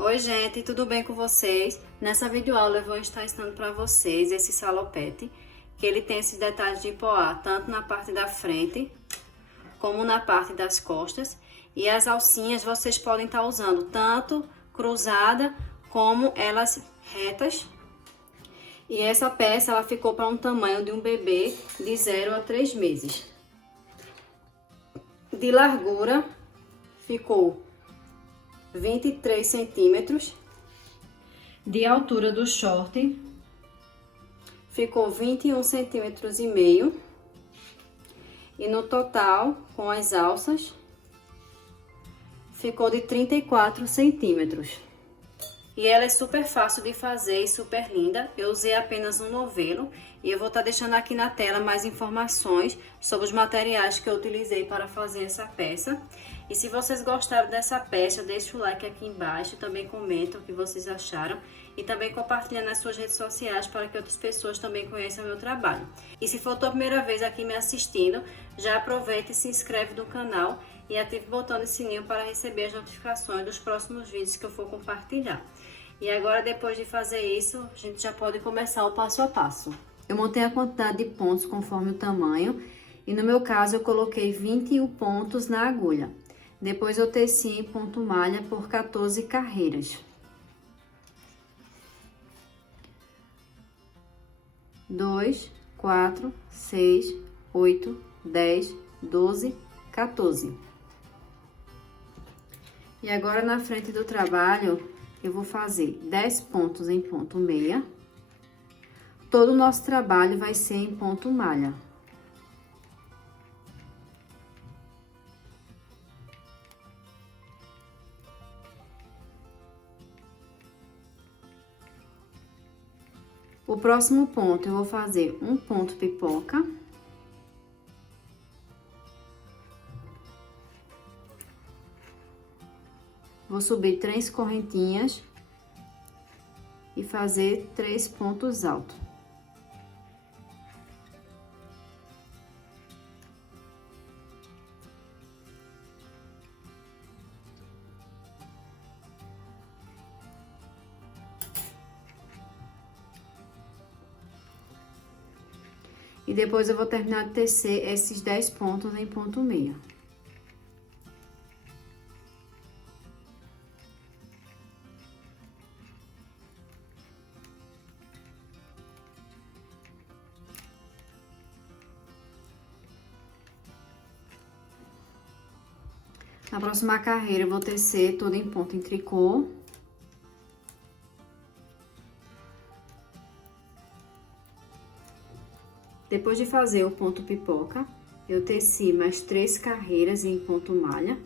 Oi gente, tudo bem com vocês? Nessa videoaula eu vou estar ensinando para vocês esse salopete, que ele tem esses detalhes de poá, tanto na parte da frente, como na parte das costas. E as alcinhas vocês podem estar usando tanto cruzada, como elas retas. E essa peça ela ficou para um tamanho de um bebê de 0 a 3 meses. De largura ficou 23 centímetros. De altura do short ficou 21 centímetros e meio. E no total, com as alças, ficou de 34 centímetros. E ela é super fácil de fazer e super linda. Eu usei apenas um novelo e eu vou estar deixando aqui na tela mais informações sobre os materiais que eu utilizei para fazer essa peça. E se vocês gostaram dessa peça, deixe o like aqui embaixo, também comentem o que vocês acharam e também compartilhem nas suas redes sociais para que outras pessoas também conheçam o meu trabalho. E se for a tua primeira vez aqui me assistindo, já aproveita e se inscreve no canal e ative o botão de sininho para receber as notificações dos próximos vídeos que eu for compartilhar. E agora, depois de fazer isso, a gente já pode começar o passo a passo. Eu montei a quantidade de pontos conforme o tamanho e no meu caso eu coloquei 21 pontos na agulha. Depois eu teci em ponto malha por 14 carreiras. 2, 4, 6, 8, 10, 12, 14. E agora na frente do trabalho eu vou fazer 10 pontos em ponto meia. Todo o nosso trabalho vai ser em ponto malha. O próximo ponto eu vou fazer um ponto pipoca. Vou subir 3 correntinhas e fazer 3 pontos altos. E depois eu vou terminar de tecer esses 10 pontos em ponto meia. Na próxima carreira, eu vou tecer tudo em ponto em tricô. Depois de fazer o ponto pipoca, eu teci mais 3 carreiras em ponto malha,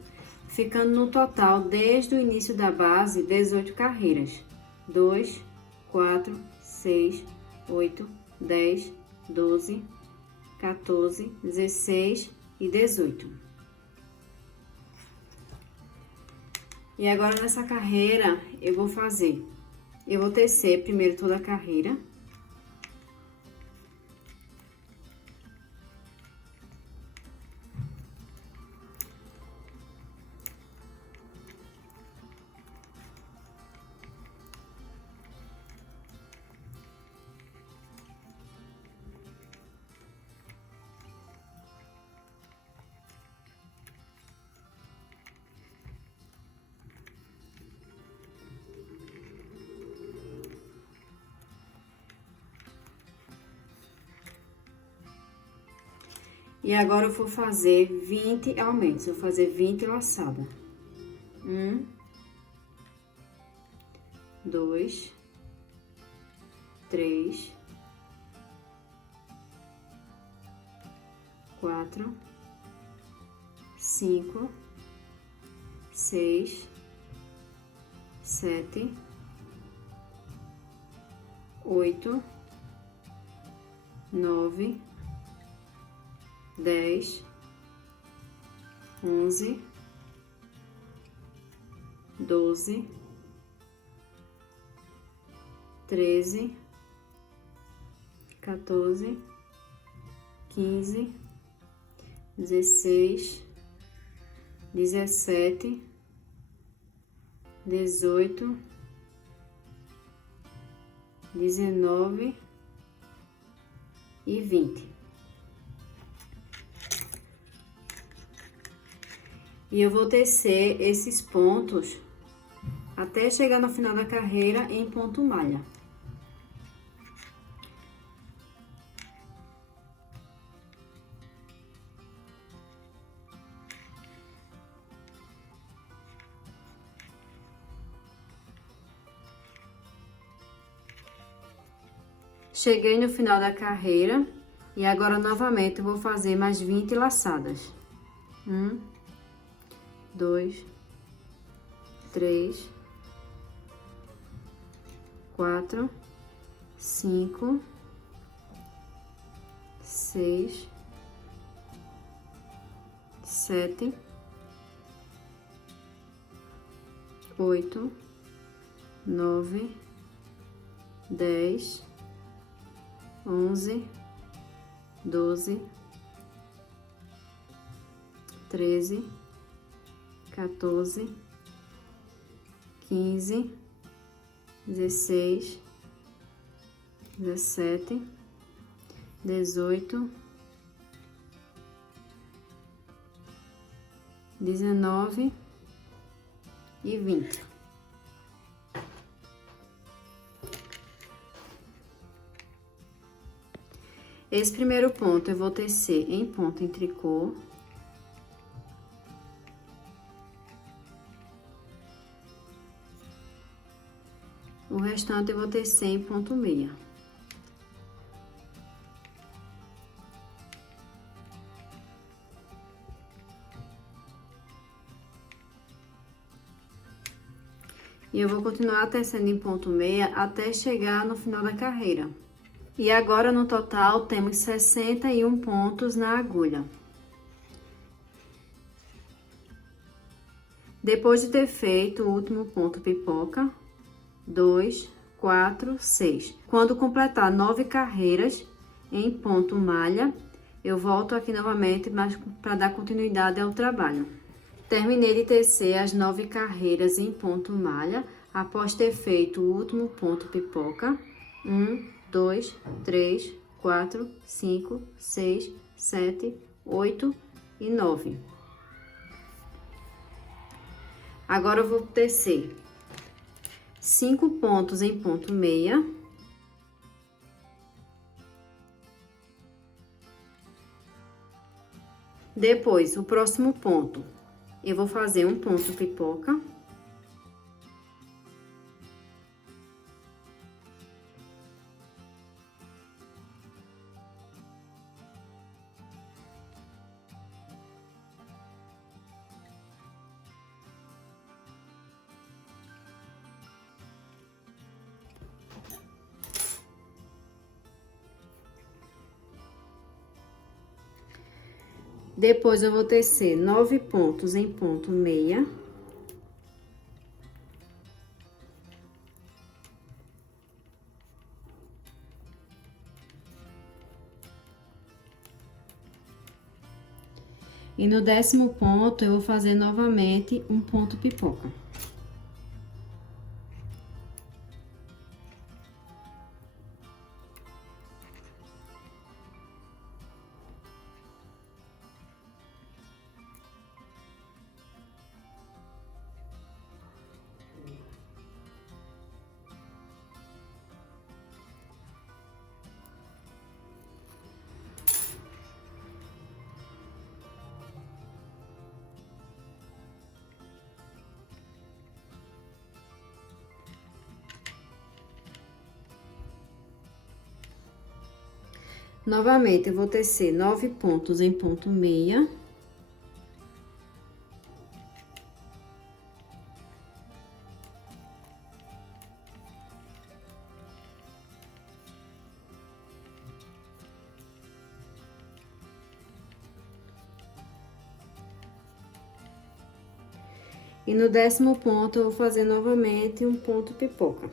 ficando no total, desde o início da base, 18 carreiras. 2, 4, 6, 8, 10, 12, 14, 16 e 18. E agora, nessa carreira, eu vou tecer primeiro toda a carreira. E agora eu vou fazer 20 aumentos, eu vou fazer 20 laçadas. 1, 2, 3, 4, 5, 6, 7, 8, 9, 10, 11, 12, 13, 14, 15, 16, 17, 18, 19 e 20. E eu vou tecer esses pontos até chegar no final da carreira em ponto malha. Cheguei no final da carreira e agora novamente eu vou fazer mais 20 laçadas. 1, 2, 3, 4, 5, 6, 7, 8, 9, 10, 11, 12, 13, 14, 15, 16, 17, 18, 19 e 20. Esse primeiro ponto eu vou tecer em ponto em tricô. O restante eu vou tecer em ponto meia. E eu vou continuar tecendo em ponto meia até chegar no final da carreira. E agora, no total, temos 61 pontos na agulha. Depois de ter feito o último ponto pipoca, 2, 4, 6. Quando completar 9 carreiras em ponto malha, eu volto aqui novamente para dar continuidade ao trabalho. Terminei de tecer as 9 carreiras em ponto malha, após ter feito o último ponto pipoca. 1, 2, 3, 4, 5, 6, 7, 8 e 9. Agora eu vou tecer 5 pontos em ponto meia. Depois, o próximo ponto, eu vou fazer um ponto pipoca. Depois, eu vou tecer 9 pontos em ponto meia. E no 10º ponto, eu vou fazer novamente um ponto pipoca. Novamente, eu vou tecer 9 pontos em ponto meia. E no 10º ponto, eu vou fazer novamente um ponto pipoca.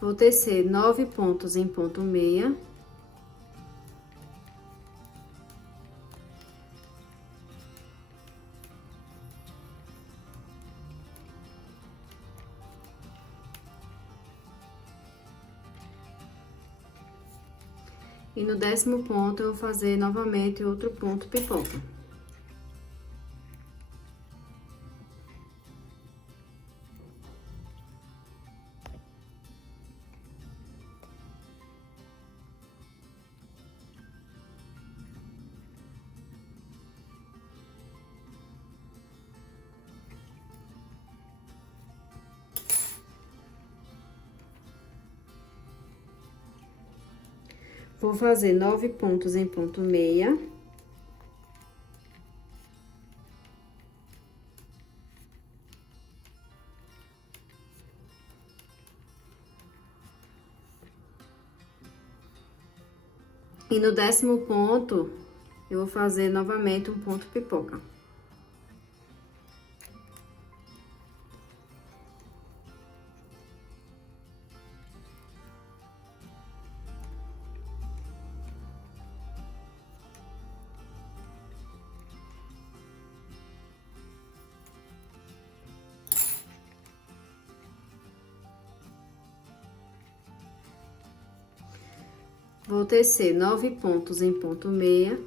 Vou tecer 9 pontos em ponto meia. E no 10º ponto, eu vou fazer novamente outro ponto pipoca. Vou fazer 9 pontos em ponto meia. E no 10º ponto, eu vou fazer novamente um ponto pipoca. Vou tecer 9 pontos em ponto meia.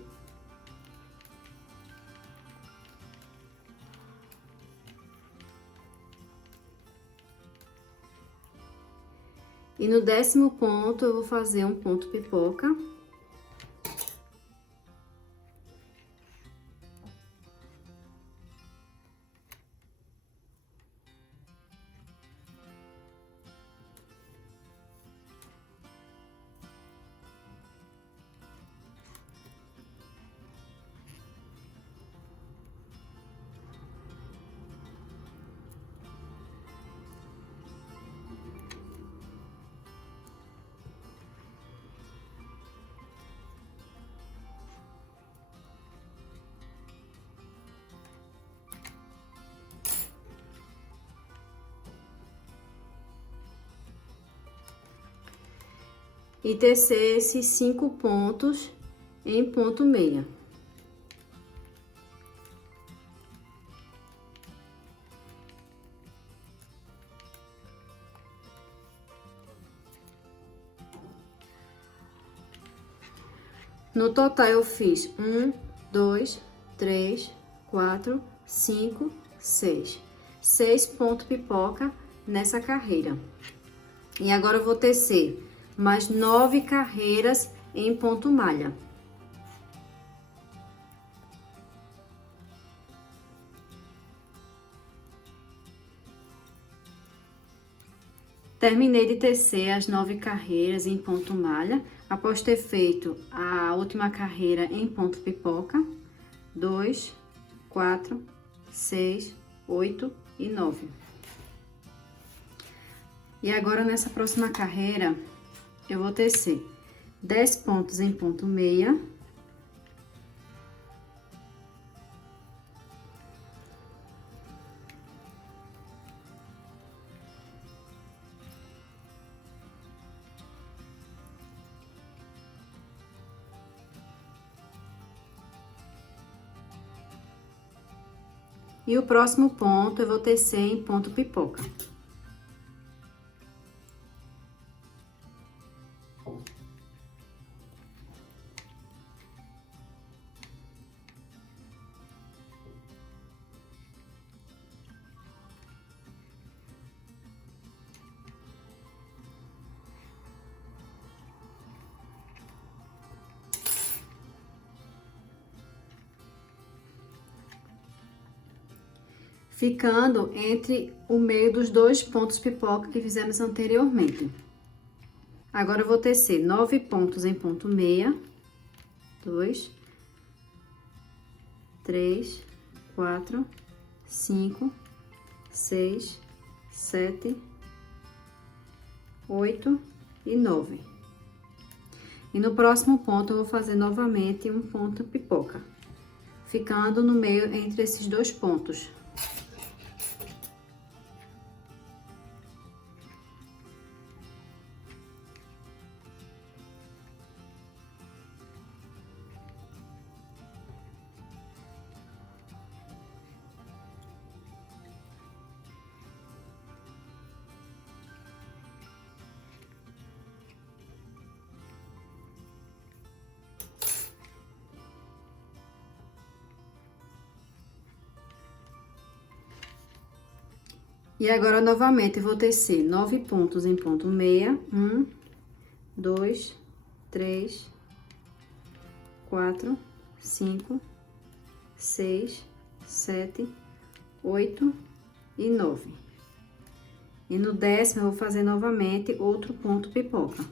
E no 10º ponto, eu vou fazer um ponto pipoca. E tecer esses 5 pontos em ponto meia. No total, eu fiz 1, 2, 3, 4, 5, 6. 6 pontos pipoca nessa carreira. E agora, eu vou tecer mais 9 carreiras em ponto malha. Terminei de tecer as 9 carreiras em ponto malha, após ter feito a última carreira em ponto pipoca. 2, 4, 6, 8 e 9. E agora, nessa próxima carreira, eu vou tecer 10 pontos em ponto meia. E o próximo ponto eu vou tecer em ponto pipoca. Ficando entre o meio dos 2 pontos pipoca que fizemos anteriormente. Agora, eu vou tecer 9 pontos em ponto meia. 2, 3, 4, 5, 6, 7, 8 e 9. E no próximo ponto, eu vou fazer novamente um ponto pipoca, ficando no meio entre esses 2 pontos. E agora, novamente, eu vou tecer 9 pontos em ponto meia. 1, 2, 3, 4, 5, 6, 7, 8 e 9. E no 10º, eu vou fazer novamente outro ponto pipoca.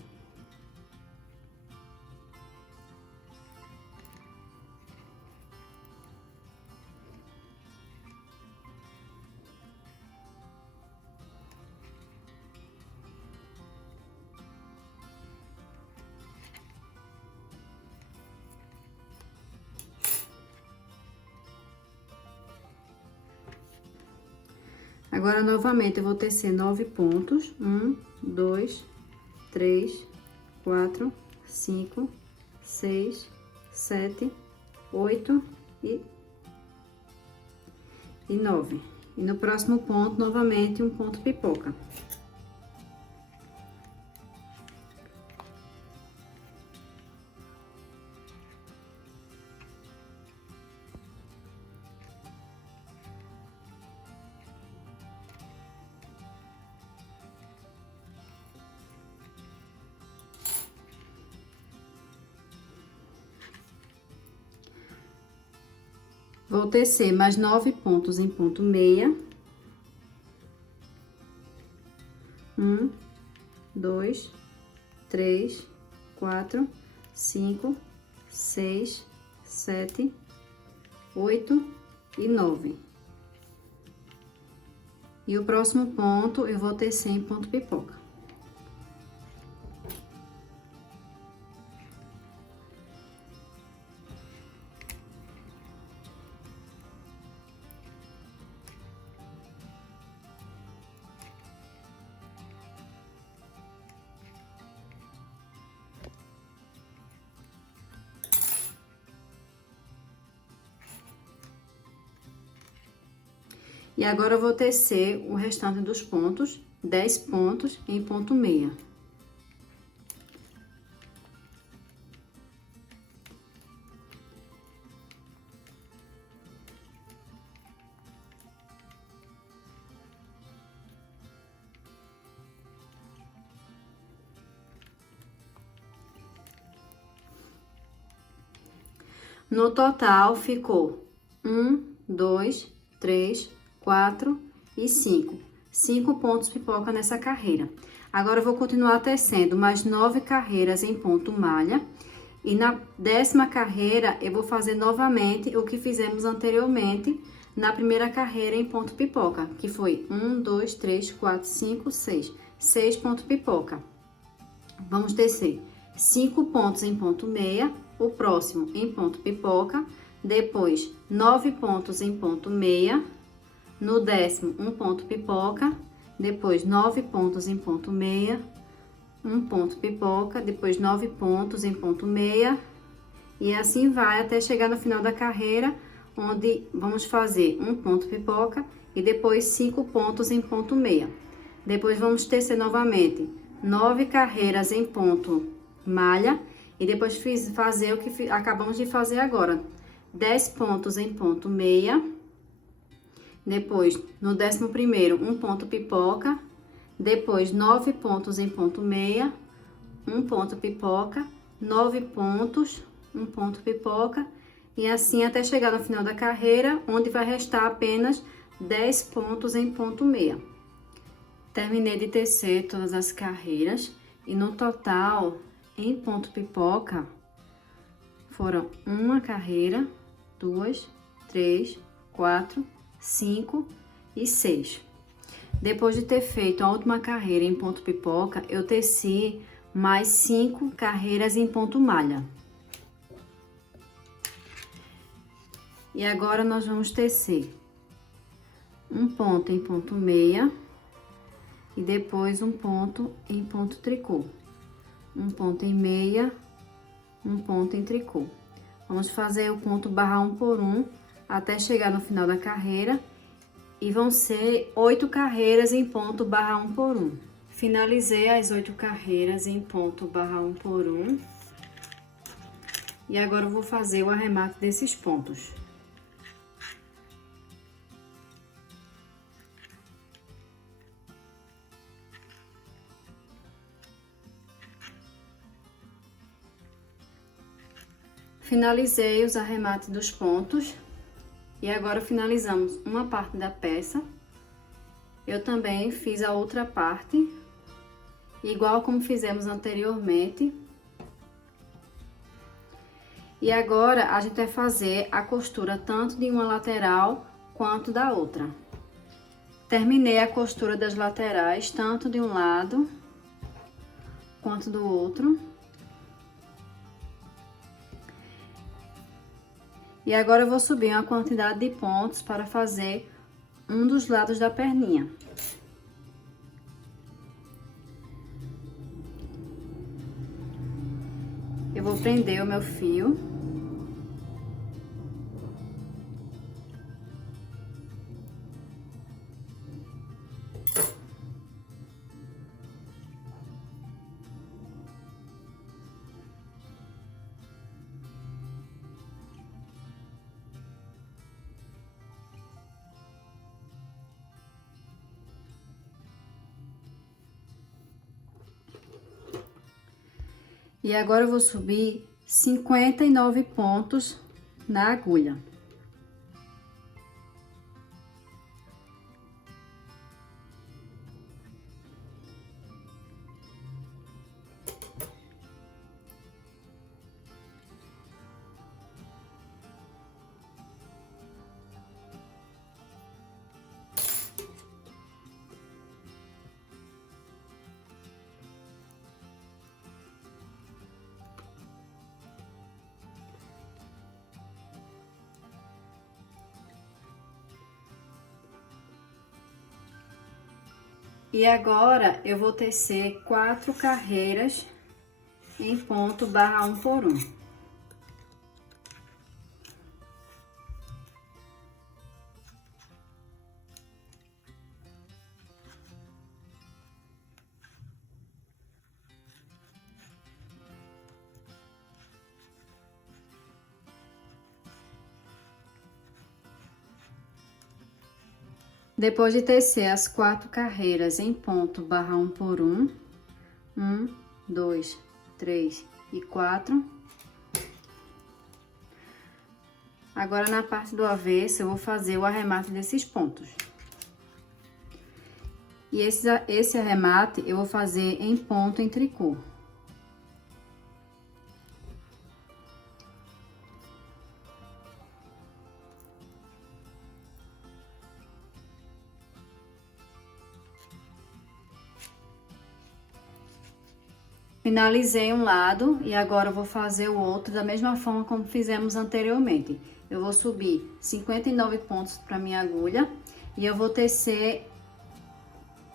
Agora, novamente, eu vou tecer 9 pontos. 1, 2, 3, 4, 5, 6, 7, 8 e 9. E no próximo ponto, novamente, um ponto pipoca. Vou tecer mais 9 pontos em ponto meia. 1, 2, 3, 4, 5, 6, 7, 8 e 9. E o próximo ponto eu vou tecer em ponto pipoca. E agora, eu vou tecer o restante dos pontos, 10 pontos em ponto meia. No total, ficou 1, 2, 3, 4 e 5. 5 pontos pipoca nessa carreira. Agora, eu vou continuar tecendo mais 9 carreiras em ponto malha. E na 10ª carreira, eu vou fazer novamente o que fizemos anteriormente na primeira carreira em ponto pipoca, que foi 1, 2, 3, 4, 5, 6. 6 pontos pipoca. Vamos tecer 5 pontos em ponto meia, o próximo em ponto pipoca, depois 9 pontos em ponto meia, no 10º um ponto pipoca, depois 9 pontos em ponto meia, um ponto pipoca, depois 9 pontos em ponto meia, e assim vai até chegar no final da carreira, onde vamos fazer um ponto pipoca e depois 5 pontos em ponto meia. Depois vamos tecer novamente 9 carreiras em ponto malha e depois fazer o que acabamos de fazer agora, 10 pontos em ponto meia. Depois, no 11º, um ponto pipoca, depois 9 pontos em ponto meia, um ponto pipoca, 9 pontos, um ponto pipoca, e assim até chegar no final da carreira, onde vai restar apenas 10 pontos em ponto meia. Terminei de tecer todas as carreiras e no total, em ponto pipoca, foram uma carreira, 2, 3, 4, 5 e 6. Depois de ter feito a última carreira em ponto pipoca, eu teci mais 5 carreiras em ponto malha. E agora, nós vamos tecer um ponto em ponto meia e depois um ponto em ponto tricô. Um ponto em meia, um ponto em tricô. Vamos fazer o ponto barra 1 por 1 até chegar no final da carreira e vão ser 8 carreiras em ponto barra 1 por 1. Finalizei as 8 carreiras em ponto barra 1 por 1 e agora eu vou fazer o arremate desses pontos. Finalizei os arremates dos pontos e agora finalizamos uma parte da peça. Eu também fiz a outra parte, igual como fizemos anteriormente. E agora a gente vai fazer a costura tanto de uma lateral quanto da outra. Terminei a costura das laterais, tanto de um lado quanto do outro. E agora eu vou subir uma quantidade de pontos para fazer um dos lados da perninha. Eu vou prender o meu fio. E agora eu vou subir 59 pontos na agulha. E agora eu vou tecer 4 carreiras em ponto barra 1 por 1. Depois de tecer as 4 carreiras em ponto barra 1 por 1, 1, 2, 3 e 4. Agora, na parte do avesso, eu vou fazer o arremate desses pontos. E esse arremate eu vou fazer em ponto em tricô. Finalizei um lado e agora eu vou fazer o outro da mesma forma como fizemos anteriormente. Eu vou subir 59 pontos para minha agulha e eu vou tecer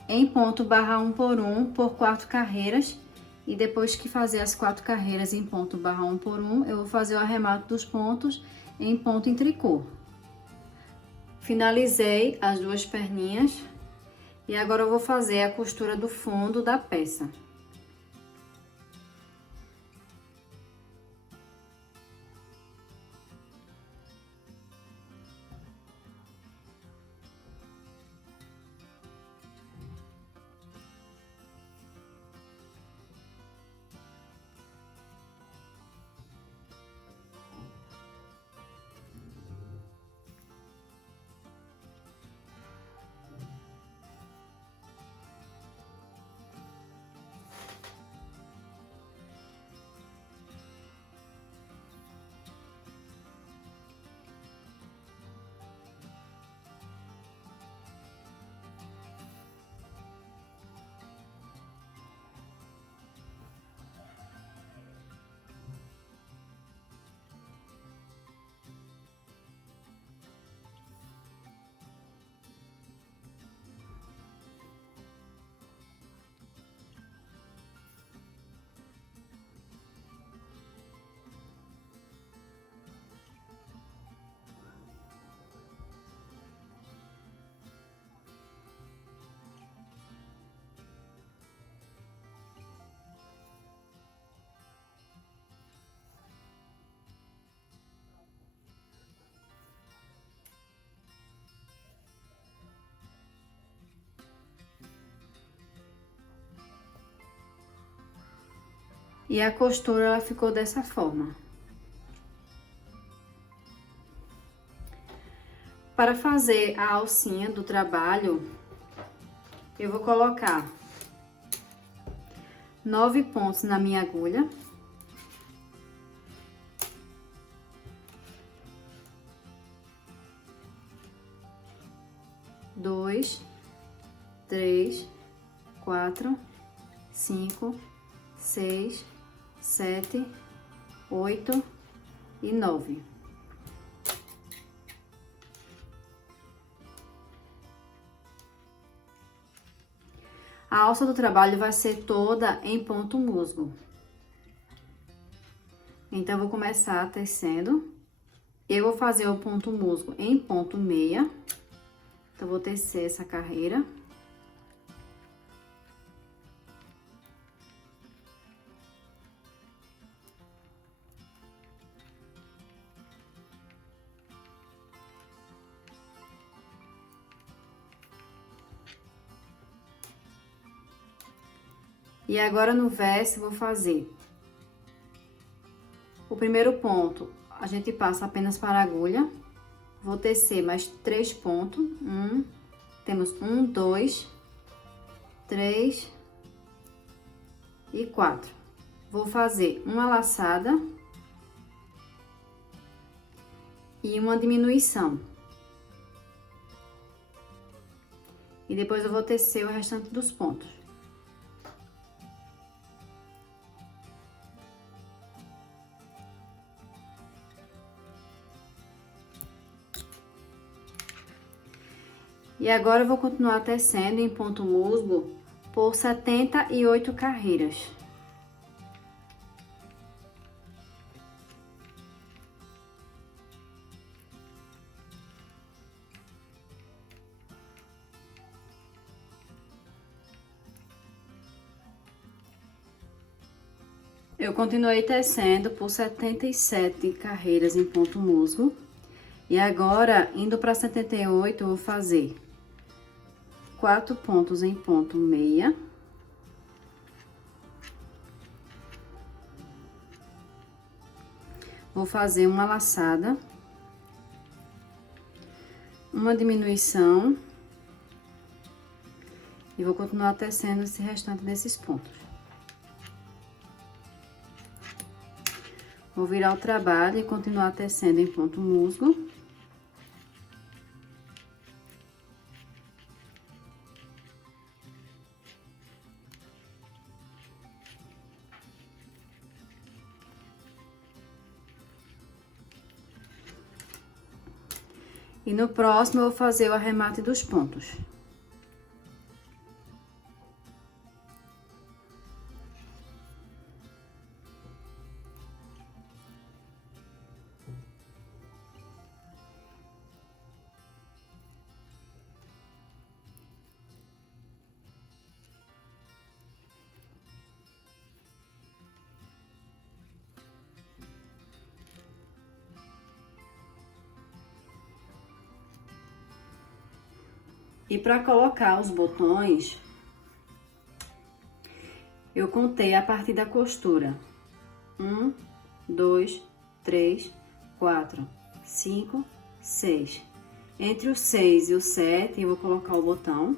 em ponto barra 1 por 1 por 4 carreiras. E depois que fazer as 4 carreiras em ponto barra 1 por 1, eu vou fazer o arremate dos pontos em ponto em tricô. Finalizei as duas perninhas e agora eu vou fazer a costura do fundo da peça. E a costura ela ficou dessa forma. Para fazer a alcinha do trabalho, eu vou colocar 9 pontos na minha agulha. Dois, 3, 4, 5, 6, 7, 8 e 9. A alça do trabalho vai ser toda em ponto musgo. Então, eu vou começar tecendo. Eu vou fazer o ponto musgo em ponto meia. Então, vou tecer essa carreira. E agora, no verso, vou fazer o primeiro ponto, a gente passa apenas para a agulha. Vou tecer mais 3 pontos. Temos 1, 2, 3 e 4. Vou fazer uma laçada e uma diminuição. E depois eu vou tecer o restante dos pontos. E agora eu vou continuar tecendo em ponto musgo por 78 carreiras. Eu continuei tecendo por 77 carreiras em ponto musgo. E agora, indo para 78, eu vou fazer 4 pontos em ponto meia. Vou fazer uma laçada, uma diminuição e vou continuar tecendo esse restante desses pontos. Vou virar o trabalho e continuar tecendo em ponto musgo. E no próximo, eu vou fazer o arremate dos pontos. E para colocar os botões, eu contei a partir da costura. 1, 2, 3, 4, 5, 6. Entre o 6 e o 7, eu vou colocar o botão.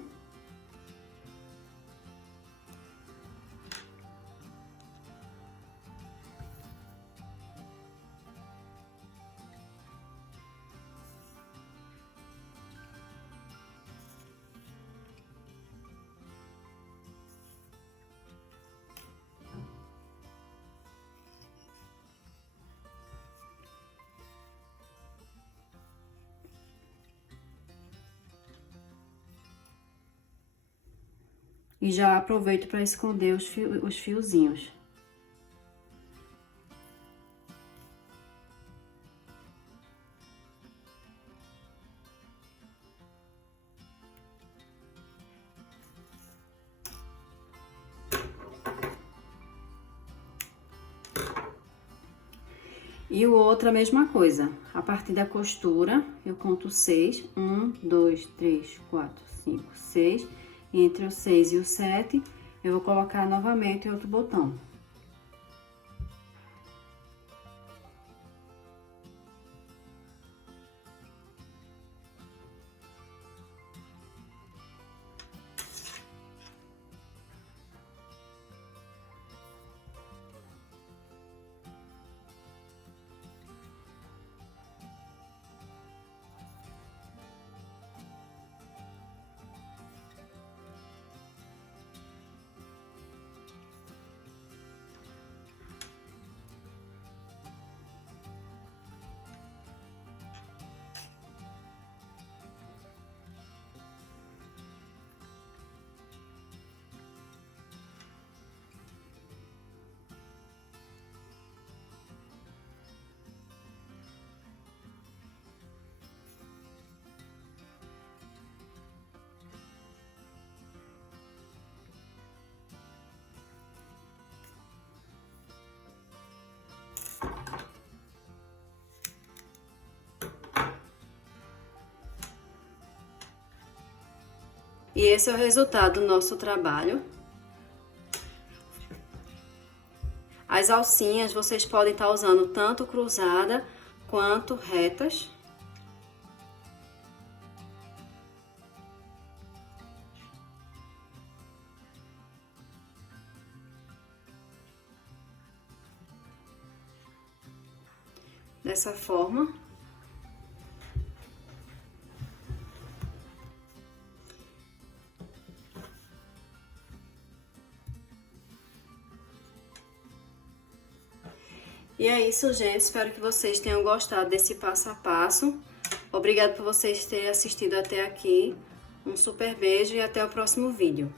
E já aproveito para esconder os fiozinhos. E o outro, a mesma coisa. A partir da costura, eu conto 6. 1, 2, 3, 4, 5, 6. E entre o 6 e o 7, eu vou colocar novamente outro botão. E esse é o resultado do nosso trabalho. As alcinhas vocês podem estar usando tanto cruzada quanto retas. Dessa forma. E é isso, gente. Espero que vocês tenham gostado desse passo a passo. Obrigada por vocês terem assistido até aqui. Um super beijo e até o próximo vídeo.